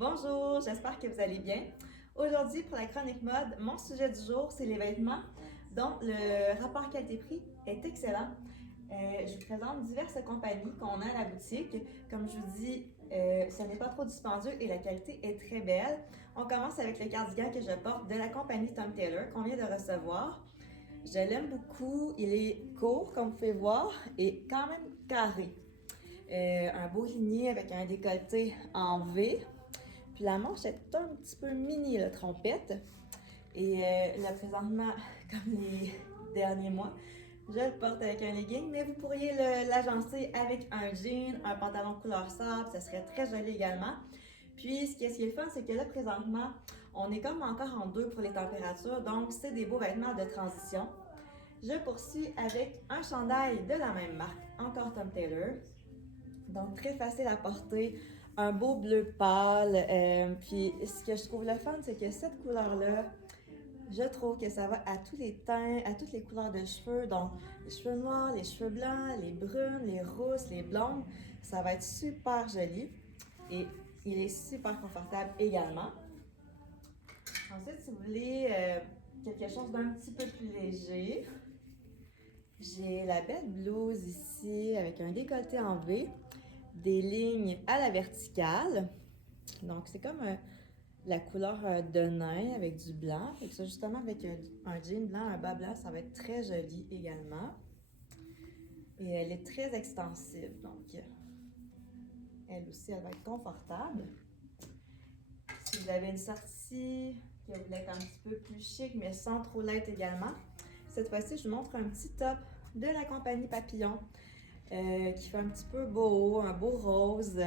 Bonjour, j'espère que vous allez bien. Aujourd'hui, pour la chronique mode, mon sujet du jour, c'est les vêtements dont le rapport qualité-prix est excellent. Je vous présente diverses compagnies qu'on a à la boutique. Comme je vous dis, ce n'est pas trop dispendieux et la qualité est très belle. On commence avec le cardigan que je porte de la compagnie Tom Tailor qu'on vient de recevoir. Je l'aime beaucoup, il est court comme vous pouvez voir et quand même carré. Un beau ligné avec un décolleté en V. Puis la manche est un petit peu mini, la trompette. Et là, présentement, comme les derniers mois, je le porte avec un legging, mais vous pourriez l'agencer avec un jean, un pantalon couleur sable, ça serait très joli également. Puis, ce qui est le fun, c'est que là, présentement, on est comme encore en deux pour les températures, donc c'est des beaux vêtements de transition. Je poursuis avec un chandail de la même marque, encore Tom Tailor. Donc, très facile à porter, un beau bleu pâle. Puis, ce que je trouve le fun, c'est que cette couleur-là, je trouve que ça va à tous les teints, à toutes les couleurs de cheveux. Donc, les cheveux noirs, les cheveux blancs, les brunes, les rousses, les blondes. Ça va être super joli. Et il est super confortable également. Ensuite, si vous voulez quelque chose d'un petit peu plus léger, j'ai la belle blouse ici avec un décolleté en V, des lignes à la verticale. Donc, c'est comme la couleur de nain avec du blanc. Et ça, justement, avec un jean blanc, un bas blanc, ça va être très joli également. Et elle est très extensive, donc elle aussi, elle va être confortable. Si vous avez une sortie que vous voulez être un petit peu plus chic, mais sans trop l'être également, cette fois-ci, je vous montre un petit top de la compagnie Papillon qui fait un petit peu beau, un beau rose.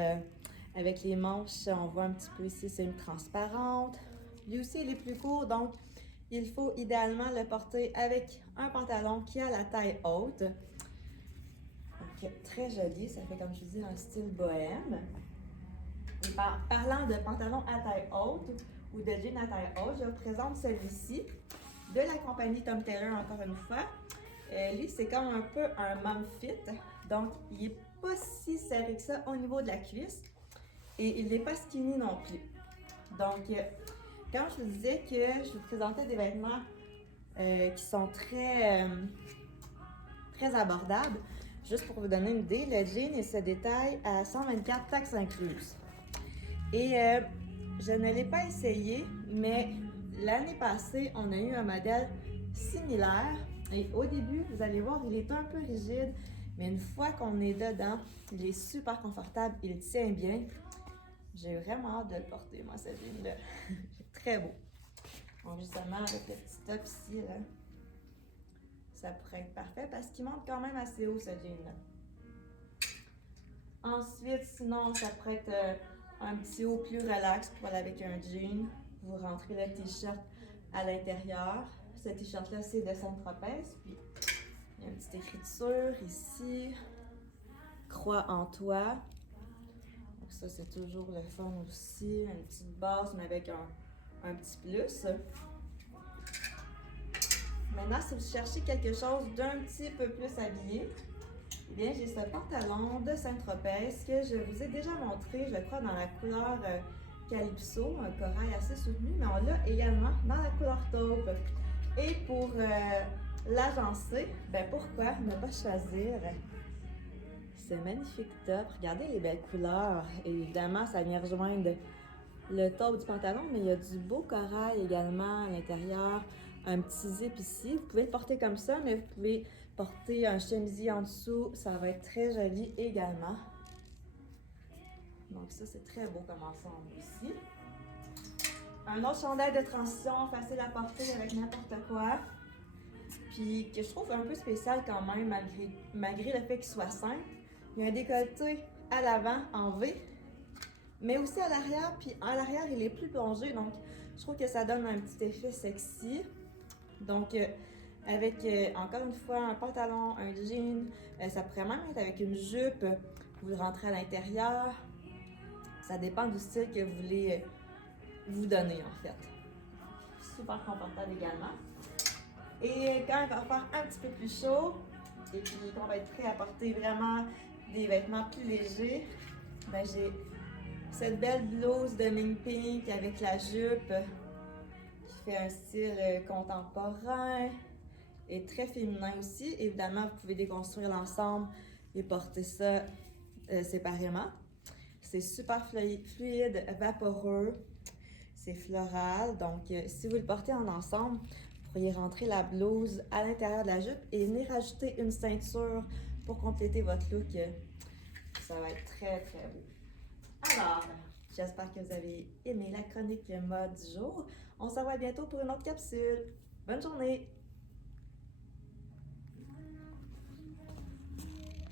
Avec les manches, on voit un petit peu ici, c'est une transparente. Lui aussi, il est plus court, donc il faut idéalement le porter avec un pantalon qui a la taille haute. Donc, très joli, ça fait comme je vous dis un style bohème. Et parlant de pantalon à taille haute ou de jean à taille haute, je vous présente celui-ci de la compagnie Tom Tailor encore une fois. Lui, c'est comme un peu un mom fit, donc il n'est pas si serré que ça au niveau de la cuisse. Et il n'est pas skinny non plus. Donc, quand je vous disais que je vous présentais des vêtements qui sont très abordables, juste pour vous donner une idée, le jean il se détaille à 124 taxes incluses. Et je ne l'ai pas essayé, mais l'année passée, on a eu un modèle similaire. Et au début, vous allez voir, il est un peu rigide, mais une fois qu'on est dedans, il est super confortable, il tient bien. J'ai vraiment hâte de le porter, moi, ce jean-là. Très beau. Donc, justement, avec le petit top ici, là, ça pourrait être parfait parce qu'il monte quand même assez haut, ce jean-là. Ensuite, sinon, ça pourrait être un petit haut plus relax pour aller avec un jean. Vous rentrez le t-shirt à l'intérieur. Ce t-shirt-là, c'est de Saint-Tropez. Puis, il y a une petite écriture ici. Croix en toit. Donc ça, c'est toujours le fun aussi. Une petite base, mais avec un petit plus. Maintenant, si vous cherchez quelque chose d'un petit peu plus habillé, eh bien, j'ai ce pantalon de Saint-Tropez que je vous ai déjà montré, je crois, dans la couleur Calypso, un corail assez soutenu, mais on l'a également dans la couleur taupe. Et pour l'agencer, ben pourquoi ne pas choisir ce magnifique top? Regardez les belles couleurs. Et évidemment, ça vient rejoindre le taupe du pantalon, mais il y a du beau corail également à l'intérieur. Un petit zip ici. Vous pouvez le porter comme ça, mais vous pouvez porter un chemisier en dessous. Ça va être très joli également. Donc ça, c'est très beau comme ensemble ici. Un autre chandail de transition, facile à porter avec n'importe quoi. Puis que je trouve un peu spécial quand même, malgré le fait qu'il soit simple. Il y a un décolleté à l'avant en V, mais aussi à l'arrière. Puis à l'arrière, il est plus plongé, donc je trouve que ça donne un petit effet sexy. Donc, avec, encore une fois, un pantalon, un jean, ça pourrait même être avec une jupe, vous le rentrez à l'intérieur. Ça dépend du style que vous voulez vous donner, en fait. Super confortable également. Et quand il va faire un petit peu plus chaud, et puis qu'on va être prêt à porter vraiment des vêtements plus légers, ben j'ai cette belle blouse de ming pink avec la jupe qui fait un style contemporain et très féminin aussi. Évidemment, vous pouvez déconstruire l'ensemble et porter ça séparément. C'est super fluide, vaporeux, c'est floral. Donc, si vous le portez en ensemble, vous pourriez rentrer la blouse à l'intérieur de la jupe et venir ajouter une ceinture pour compléter votre look. Ça va être très, très beau. Alors, j'espère que vous avez aimé la chronique mode du jour. On se revoit bientôt pour une autre capsule. Bonne journée!